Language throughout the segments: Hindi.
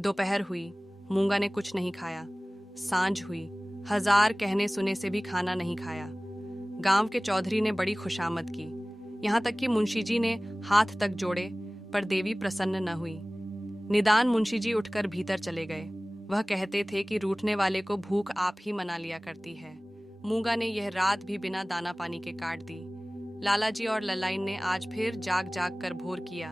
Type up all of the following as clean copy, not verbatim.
दोपहर हुई, मूंगा ने कुछ नहीं खाया। सांझ हुई, 1000 कहने सुने से भी खाना नहीं खाया। गांव के चौधरी ने बड़ी खुशामद की, यहाँ तक कि मुंशी जी ने हाथ तक जोड़े, पर देवी प्रसन्न न हुई। निदान मुंशी जी उठकर भीतर चले गए। वह कहते थे कि रूठने वाले को भूख आप ही मना लिया करती है। मूंगा ने यह रात भी बिना दाना पानी के काट दी। लालाजी और ललाइन ने आज फिर जाग जाग कर भोर किया।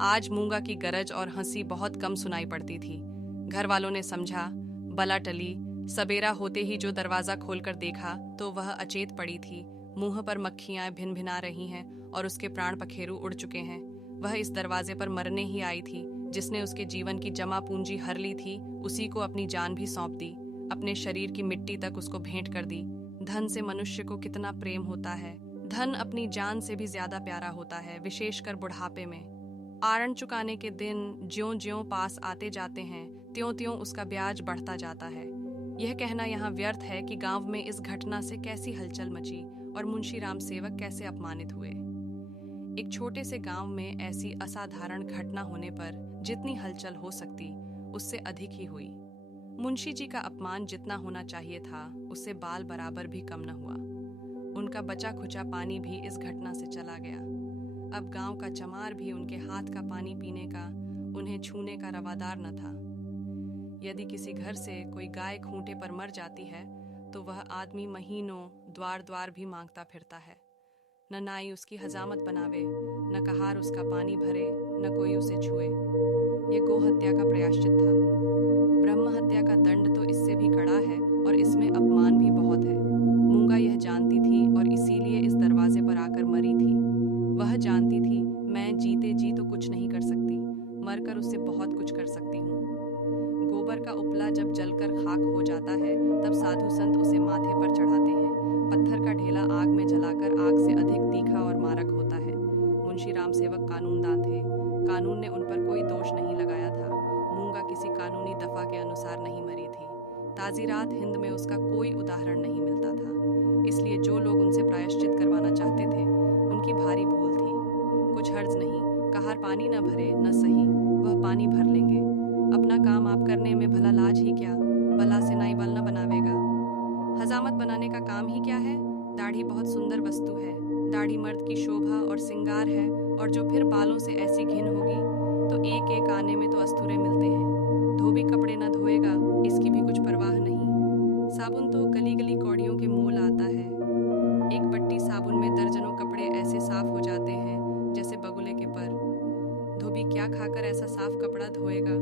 आज मूंगा की गरज और हंसी बहुत कम सुनाई पड़ती थी। घर वालों ने समझा, बला टली। सबेरा होते ही जो दरवाजा खोलकर देखा तो वह अचेत पड़ी थी। मुंह पर मक्खियां भिन भिना रही हैं और उसके प्राण पखेरु उड़ चुके हैं। वह इस दरवाजे पर मरने ही आई थी। जिसने उसके जीवन की जमा पूंजी हर ली थी, उसी को अपनी जान भी सौंप दी। अपने शरीर की मिट्टी तक उसको भेंट कर दी। धन से मनुष्य को कितना प्रेम होता है। धन अपनी जान से भी ज्यादा प्यारा होता है, विशेषकर बुढ़ापे में। आरण चुकाने के दिन ज्यों-ज्यों पास आते जाते हैं, त्यों-त्यों उसका ब्याज बढ़ता जाता है। यह कहना यहाँ व्यर्थ है कि गांव में इस घटना से कैसी हलचल मची और मुंशी राम सेवक कैसे अपमानित हुए। एक छोटे से गांव में ऐसी असाधारण घटना होने पर जितनी हलचल हो सकती, उससे अधिक ही हुई। मुंशी जी का अपमान जितना होना चाहिए था, उससे बाल बराबर भी कम न हुआ। उनका बचा खुचा पानी भी इस घटना से चला गया। अब गांव का चमार भी उनके हाथ का पानी पीने का, उन्हें छूने का रवादार न था। यदि किसी घर से कोई गाय खूंटे पर मर जाती है, तो वह आदमी महीनों द्वार द्वार भी मांगता फिरता है। न नाई उसकी हजामत बनावे, न कहार उसका पानी भरे, न कोई उसे छुए। यह गो हत्या का प्रायश्चित था। ब्रह्म हत्या का दंड तो इससे भी कड़ा है और इसमें अपमान भी बहुत है। मूंगा यह जानती थी और इसीलिए इस दरवाजे पर आकर मरी थी। वह जानती थी, मैं जीते जी तो कुछ नहीं कर सकती, मरकर उससे बहुत कुछ कर सकती हूँ। गोबर का उपला जब जलकर खाक हो जाता है, तब साधु संत उसे माथे पर चढ़ाते हैं। पत्थर का ढेला आग में जलाकर आग से अधिक तीखा और मारक होता है। मुंशी राम सेवक कानूनदान थे। कानून ने उन पर कोई दोष नहीं लगाया था। मूंगा किसी कानूनी दफा के अनुसार नहीं मरी थी। ताजीरात हिंद में उसका कोई उदाहरण नहीं मिलता था। इसलिए जो लोग उनसे प्रायश्चित करवाना चाहते थे, उनकी भारी भूल थी। कुछ हर्ज नहीं, कहार पानी न भरे न सही, वह पानी भर लेंगे। अपना काम आप करने में भला लाज ही क्या, बला से नाई बल न बनावेगा। हजामत बनाने का काम ही क्या है। दाढ़ी बहुत सुंदर वस्तु है। दाढ़ी मर्द की शोभा और सिंगार है, और जो फिर बालों से ऐसी घिन होगी तो एक एक आने में तो अस्तूरे मिलते हैं। धोबी कपड़े न धोएगा, इसकी भी कुछ परवाह नहीं। साबुन तो गली गली कौड़ियों के मोल आता है। एक बट्टी साबुन में दर्जनों कपड़े ऐसे साफ हो जाते हैं जैसे बगुले के पर। धोबी क्या खाकर ऐसा साफ कपड़ा धोएगा।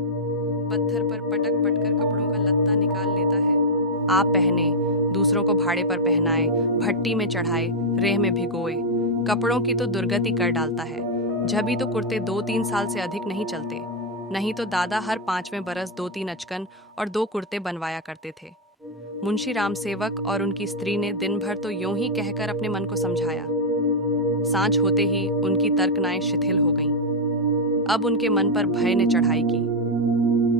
पत्थर पर पटक पटकर कपड़ों का लत्ता निकाल लेता है। आप पहने, दूसरों को भाड़े पर पहनाए, भट्टी में चढ़ाए, रेह में भिगोए। कपड़ों की तो दुर्गति कर डालता है। झबी तो कुर्ते 2-3 साल से अधिक नहीं चलते। नहीं तो दादा हर 5वें बरस 2-3 अचकन और 2 कुर्ते बनवाया करते थे। मुंशी राम सेवक और उनकी स्त्री ने दिन भर तो यूं ही कहकर अपने मन को समझाया। सांझ होते ही उनकी तर्कनाएं शिथिल हो गईं। अब उनके मन पर भय ने चढ़ाई की।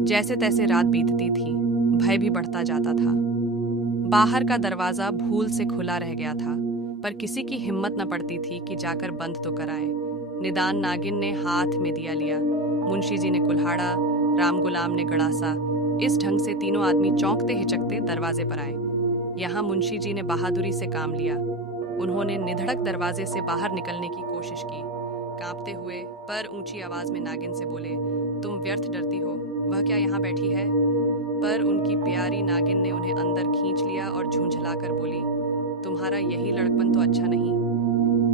जैसे तैसे रात बीतती थी, भय भी बढ़ता जाता था। बाहर का दरवाजा भूल से खुला रह गया था, पर किसी की हिम्मत न पड़ती थी कि जाकर बंद तो कराए। निदान नागिन ने हाथ में दिया लिया, मुंशी जी ने कुल्हाड़ा, राम गुलाम ने गड़ासा। इस ढंग से तीनों आदमी चौंकते हिचकते दरवाजे पर आए। यहाँ मुंशी जी ने बहादुरी से काम लिया। उन्होंने निधड़क दरवाजे से बाहर निकलने की कोशिश की। कांपते हुए पर ऊंची आवाज में नागिन से बोले, तुम व्यर्थ डरती हो, वह क्या यहाँ बैठी है। पर उनकी प्यारी नागिन ने उन्हें अंदर खींच लिया और झुंझलाकर बोली, तुम्हारा यही लड़कपन तो अच्छा नहीं।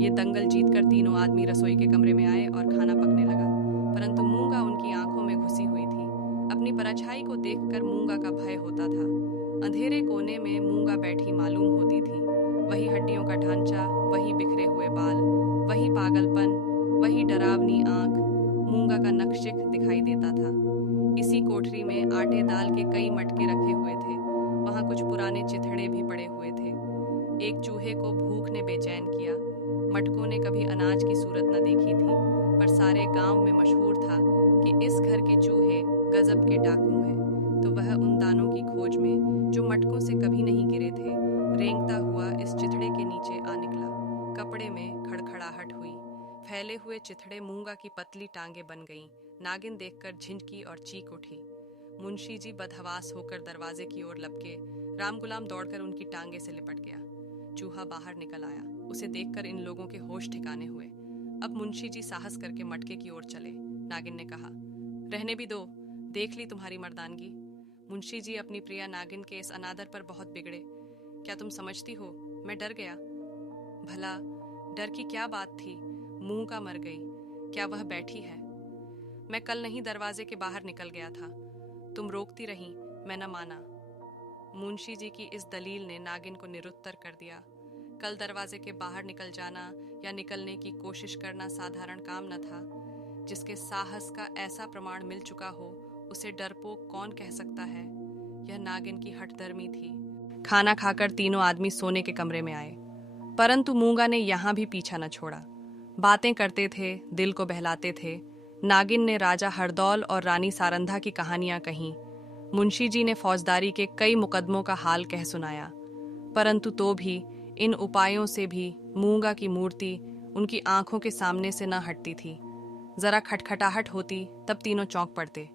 ये दंगल जीतकर तीनों आदमी रसोई के कमरे में आए और खाना पकने लगा, परंतु मूंगा उनकी आंखों में घुसी हुई थी। अपनी परछाई को देखकर मूंगा का भय होता था। अंधेरे कोने में मूंगा बैठी मालूम होती थी। वही हड्डियों का ढांचा, वही बिखरे हुए बाल, वही पागलपन, वही डरावनी आंख। मूंगा का नक्शिख दिखाई देता था। इसी कोठरी में आटे दाल के कई मटके रखे हुए थे। वहां कुछ पुराने चिथड़े भी पड़े हुए थे। एक चूहे को भूख ने बेचैन किया। मटकों ने कभी अनाज की सूरत न देखी थी, पर सारे गांव में मशहूर था कि इस घर के चूहे गजब के डाकू हैं। तो वह उन दानों की खोज में, जो मटकों से कभी नहीं गिरे थे, रेंगता हुआ इस चिथड़े के नीचे आ निकला। कपड़े में खड़खड़ाहट हुई। फैले हुए चिथड़े मूंगा की पतली टांगे बन गईं। नागिन देखकर झिंझकी और चीख उठी। मुंशी जी बदहवास होकर दरवाजे की ओर लपके। राम गुलाम दौड़कर उनकी टांगे से लिपट गया। चूहा बाहर निकल आया। उसे देखकर इन लोगों के होश ठिकाने हुए। अब मुंशी जी साहस करके मटके की ओर चले। नागिन ने कहा, रहने भी दो, देख ली तुम्हारी मर्दानगी। मुंशी जी अपनी प्रिया नागिन के इस अनादर पर बहुत बिगड़े। क्या तुम समझती हो मैं डर गया? भला डर की क्या बात थी? मुंह का मर गई। क्या वह बैठी है? मैं कल नहीं दरवाजे के बाहर निकल गया था। तुम रोकती रही, मैं न माना। मुंशी जी की इस दलील ने नागिन को निरुत्तर कर दिया। कल दरवाजे के बाहर निकल जाना या निकलने की कोशिश करना साधारण काम न था। जिसके साहस का ऐसा प्रमाण मिल चुका हो उसे डरपोक कौन कह सकता है? यह नागिन की हठधर्मी थी। खाना खाकर तीनों आदमी सोने के कमरे में आए, परंतु मूंगा ने यहां भी पीछा न छोड़ा। बातें करते थे, दिल को बहलाते थे। नागिन ने राजा हरदौल और रानी सारंधा की कहानियां कहीं। मुंशी जी ने फौजदारी के कई मुकदमों का हाल कह सुनाया। परंतु तो भी इन उपायों से भी मूंगा की मूर्ति उनकी आंखों के सामने से न हटती थी। जरा खटखटाहट होती तब तीनों चौंक पड़ते।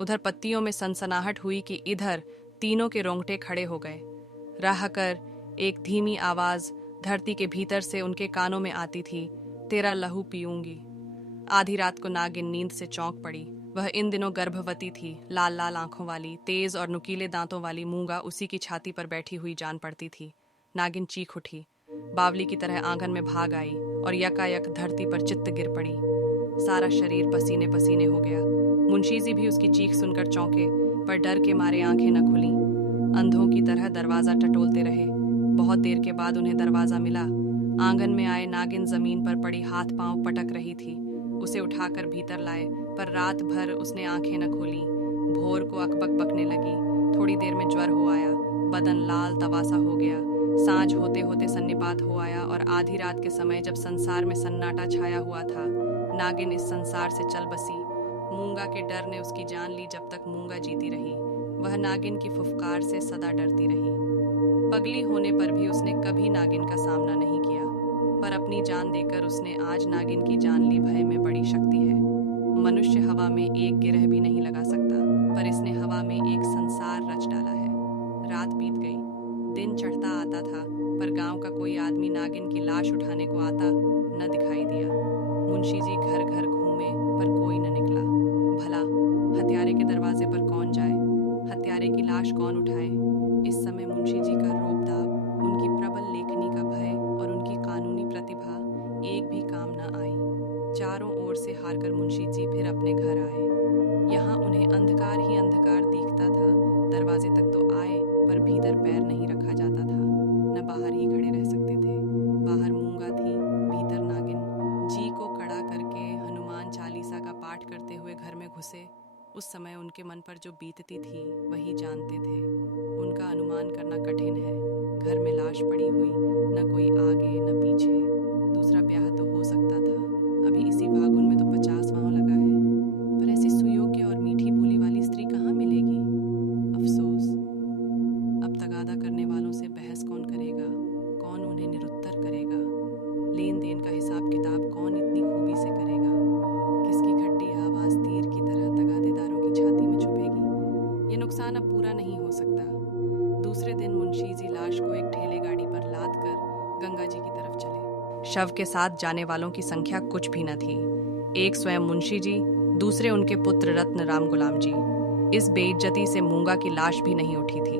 उधर पत्तियों में सनसनाहट हुई कि इधर तीनों के रोंगटे खड़े हो गए। रह कर एक धीमी आवाज धरती के भीतर से उनके कानों में आती थी, तेरा लहू पीऊंगी। आधी रात को नागिन नींद से चौंक पड़ी। वह इन दिनों गर्भवती थी। लाल लाल आंखों वाली, तेज और नुकीले दांतों वाली मूंगा उसी की छाती पर बैठी हुई जान पड़ती थी। नागिन चीख उठी, बावली की तरह आंगन में भाग आई और यकायक धरती पर चित्त गिर पड़ी। सारा शरीर पसीने पसीने हो गया। मुंशी जी भी उसकी चीख सुनकर चौंके, पर डर के मारे आंखें न खुली। अंधों की तरह दरवाजा टटोलते रहे। बहुत देर के बाद उन्हें दरवाजा मिला। आंगन में आए नागिन जमीन पर पड़ी हाथ पांव पटक रही थी। उसे उठाकर भीतर लाए, पर रात भर उसने आंखें न खोली। भोर को अकबक बकने लगी। थोड़ी देर में ज्वर हो आया, बदन लाल तवासा हो गया। सांझ होते होते सन्निपात हो आया और आधी रात के समय जब संसार में सन्नाटा छाया हुआ था, नागिन इस संसार से चल बसी। मूंगा के डर ने उसकी जान ली। जब तक मूंगा जीती रही वह नागिन की फुफकार से सदा डरती रही। पगली होने पर भी उसने कभी नागिन का सामना नहीं किया, पर अपनी जान देकर उसने आज नागिन की जान ली। भय में बड़ी शक्ति है। मनुष्य हवा में एक गिरह भी नहीं लगा सकता, पर इसने हवा में एक संसार रच डाला है। रात बीत गई, दिन चढ़ता आता था, पर गांव का कोई आदमी नागिन की लाश उठाने को आता न दिखाई दिया। मुंशी जी घर घर घूमे, पर कोई न निकला। भला हत्यारे के दरवाजे पर कौन जाए? हत्यारे की लाश कौन उठाए? इस समय मुंशी जी का रोब-दाब, उनकी प्रबल लेखनी का भय और उनकी कानूनी प्रतिभा एक भी काम न आई। चारों ओर से हारकर मुंशी जी फिर अपने घर आए। यहाँ उन्हें अंधकार ही अंधकार दिखता था। दरवाजे तक तो आए, पर भीतर पैर नहीं रखा जाता था। न बाहर ही खड़े रह सकते थे। बाहर मूंगा थी, भीतर नागिन। जी को कड़ा करके हनुमान चालीसा का पाठ करते हुए घर में घुसे। उस समय उनके मन पर जो बीतती थी वही जानते थे। उनका अनुमान करना कठिन है। घर में लाश पड़ी हुई, न कोई आगे न पीछे। दूसरा ब्याह तो हो सकता था। अभी इसी फागुन में तो 50 वाह लगा है, पर ऐसी सुयोग्य और मीठी बोली वाली स्त्री कहाँ मिलेगी? अफसोस, अब तगादा करने वालों से बहस कौन करेगा? कौन उन्हें निरुत्तर करेगा? लेन देन का हिसाब किताब कौन इतनी खूबी से करेगा? किसकी खट्टी आवाज तीर की तरह तगादेदारों की छाती में चुभेगी? ये नुकसान अब पूरा नहीं हो सकता। दूसरे दिन मुंशी जी लाश को एक ठेले गाड़ी पर लाद कर गंगा जी की तरफ चले। शव के साथ जाने वालों की संख्या कुछ भी न थी। एक स्वयं मुंशी जी, दूसरे उनके पुत्र रत्न राम गुलाम जी। इस बेइज्जती से मूंगा की लाश भी नहीं उठी थी।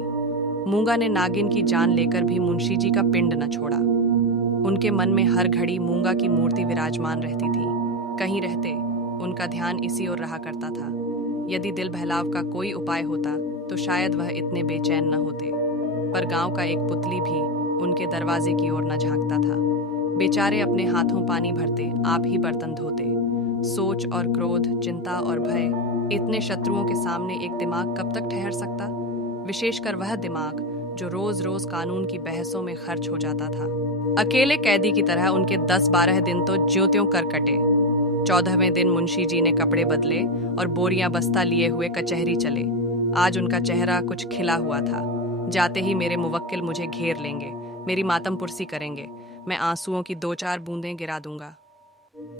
मूंगा ने नागिन की जान लेकर भी मुंशी जी का पिंड न छोड़ा। उनके मन में हर घड़ी मूंगा की मूर्ति विराजमान रहती थी। कहीं रहते उनका ध्यान इसी ओर रहा करता था। यदि दिल बहलाव का कोई उपाय होता तो शायद वह इतने बेचैन न होते, पर गांव का एक पुतली भी उनके दरवाजे की ओर न झांकता था। बेचारे अपने हाथों पानी भरते, आप ही बर्तन धोते। सोच और क्रोध, चिंता और भय, इतने शत्रुओं के सामने एक दिमाग कब तक ठहर सकता? विशेषकर वह दिमाग जो रोज रोज कानून की बहसों में खर्च हो जाता था। अकेले कैदी की तरह उनके 10-12 दिन तो ज्यों-त्यों कर कटे। 14वें दिन मुंशी जी ने कपड़े बदले और बोरियां बस्ता लिए हुए कचहरी चले। आज उनका चेहरा कुछ खिला हुआ था। जाते ही मेरे मुवक्किल मुझे घेर लेंगे, मेरी मातम पुरसी करेंगे। मैं आंसुओं की 2-4 बूंदें गिरा दूंगा।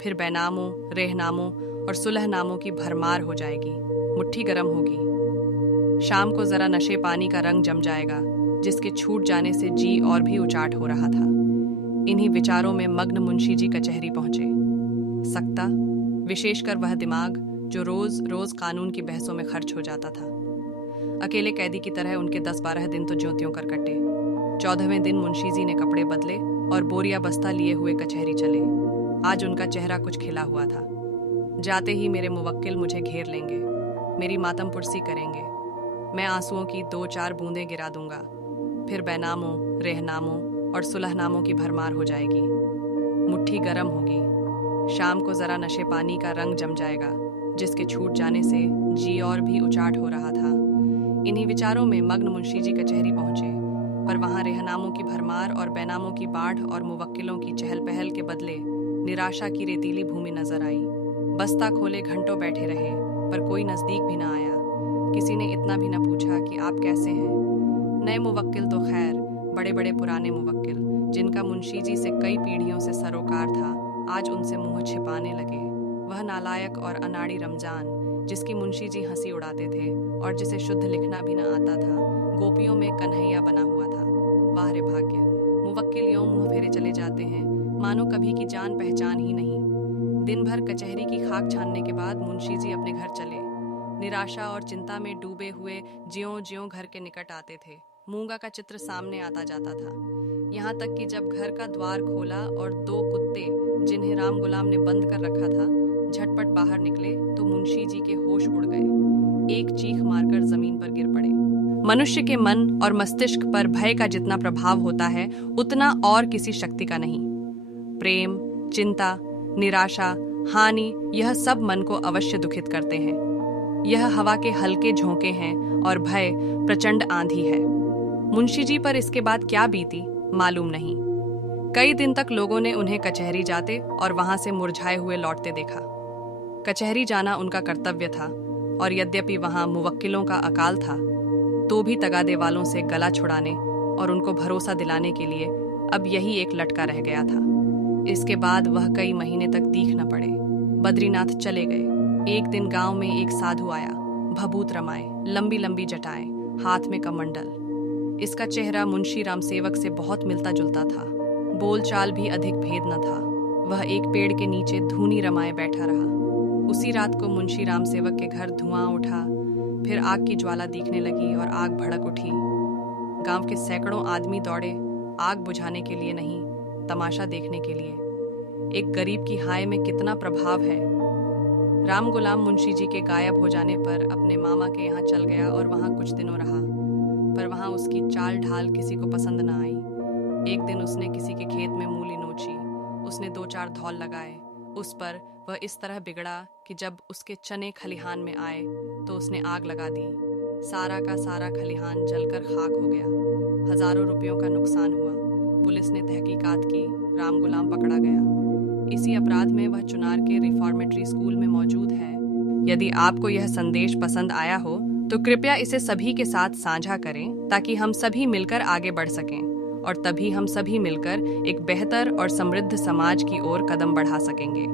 फिर बैनामों, रेहनामों और सुलहनामों की भरमार हो जाएगी। मुट्ठी गर्म होगी। शाम को जरा नशे पानी का रंग जम जाएगा, जिसके छूट जाने से जी और भी उचाट हो रहा था। इन्हीं विचारों में मग्न मुंशी जी कचहरी पहुंचे। सकता, विशेषकर वह दिमाग जो रोज रोज कानून की बहसों में खर्च हो जाता था। अकेले कैदी की तरह उनके 10-12 दिन तो ज्यों त्यों कर कटे। 14वें दिन मुंशी जी ने कपड़े बदले और बोरिया बस्ता लिए हुए कचहरी चले। आज उनका चेहरा कुछ खिला हुआ था। जाते ही मेरे मुवक्किल मुझे घेर लेंगे, मेरी मातम पुरसी करेंगे। मैं आंसुओं की 2-4 बूंदें गिरा दूंगा, फिर बैनामों, रेहनामों और सुलहनामों की भरमार हो जाएगी। मुट्ठी गर्म होगी। शाम को जरा नशे पानी का रंग जम जाएगा, जिसके छूट जाने से जी और भी उचाट हो रहा था। इन्हीं विचारों में मग्न मुंशी जी कचहरी पहुंचे, पर वहां रेहनामों की भरमार और बैनामों की बाढ़ और मुवक्किलों की चहल पहल के बदले निराशा की रेतीली भूमि नजर आई। बस्ता खोले घंटों बैठे रहे, पर कोई नजदीक भी न आया। किसी ने इतना भी न पूछा कि आप कैसे हैं। नए मुवक्किल तो खैर, बड़े बड़े पुराने मुवक्किल जिनका मुंशी जी से कई पीढ़ियों से सरोकार था, आज उनसे मुंह छिपाने लगे। वह नालायक और अनाड़ी रमजान, जिसकी मुंशी जी हंसी उड़ाते थे और जिसे शुद्ध लिखना भी न आता था, गोपियों में कन्हैया बना हुआ था। वाह रे भाग्य! मुवक्किल यों मुंह फेरे चले जाते हैं, मानो कभी की जान पहचान ही नहीं। दिन भर कचहरी की खाक छानने के बाद मुंशी जी अपने घर चले। निराशा और चिंता में डूबे हुए ज्यों ज्यों घर के निकट आते थे, मूंगा का चित्र सामने आता जाता था। यहाँ तक कि जब घर का द्वार खोला और 2 कुत्ते, जिन्हें राम गुलाम ने बंद कर रखा था, झटपट बाहर निकले तो मुंशी जी के होश उड़ गए। एक चीख मारकर जमीन पर गिर पड़े। मनुष्य के मन और मस्तिष्क पर भय का जितना प्रभाव होता है, उतना और किसी शक्ति का नहीं। प्रेम, चिंता, निराशा, हानि, यह सब मन को अवश्य दुखित करते हैं। यह हवा के हल्के झोंके हैं और भय प्रचंड आंधी है। मुंशी जी पर इसके बाद क्या बीती मालूम नहीं। कई दिन तक लोगों ने उन्हें कचहरी जाते और वहां से मुरझाए हुए लौटते देखा। कचहरी जाना उनका कर्तव्य था, और यद्यपि वहां मुवक्किलों का अकाल था, तो भी तगादे वालों से गला छुड़ाने और उनको भरोसा दिलाने के लिए अब यही एक लटका रह गया था। इसके बाद वह कई महीने तक दीख न पड़े। बद्रीनाथ चले गए। एक दिन गांव में एक साधु आया, भभूत रमाए, लंबी लंबी जटाएं, हाथ में कमंडल। इसका चेहरा मुंशी राम सेवक से बहुत मिलता जुलता था। बोलचाल भी अधिक भेद न था। वह एक पेड़ के नीचे धूनी रमाए बैठा रहा। उसी रात को मुंशी राम सेवक के घर धुआं उठा, फिर आग की ज्वाला दिखने लगी और आग भड़क उठी। गांव के सैकड़ों आदमी दौड़े, आग बुझाने के लिए नहीं, तमाशा देखने के लिए। एक गरीब की हाय में कितना प्रभाव है। राम गुलाम मुंशी जी के गायब हो जाने पर अपने मामा के यहाँ चल गया और वहाँ कुछ दिनों रहा, पर वहाँ उसकी चाल ढाल किसी को पसंद न आई। एक दिन उसने किसी के खेत में मूली नोची। उसने 2-4 धौल लगाए। उस पर वह इस तरह बिगड़ा कि जब उसके चने खलिहान में आए तो उसने आग लगा दी। सारा का सारा खलिहान जलकर खाक हो गया। हजारों रुपयों का नुकसान हुआ। पुलिस ने तहकीकात की, राम गुलाम पकड़ा गया। इसी अपराध में वह चुनार के रिफॉर्मेटरी स्कूल में मौजूद है। यदि आपको यह संदेश पसंद आया हो तो कृपया इसे सभी के साथ साझा करें, ताकि हम सभी मिलकर आगे बढ़ सकें, और तभी हम सभी मिलकर एक बेहतर और समृद्ध समाज की ओर कदम बढ़ा सकेंगे।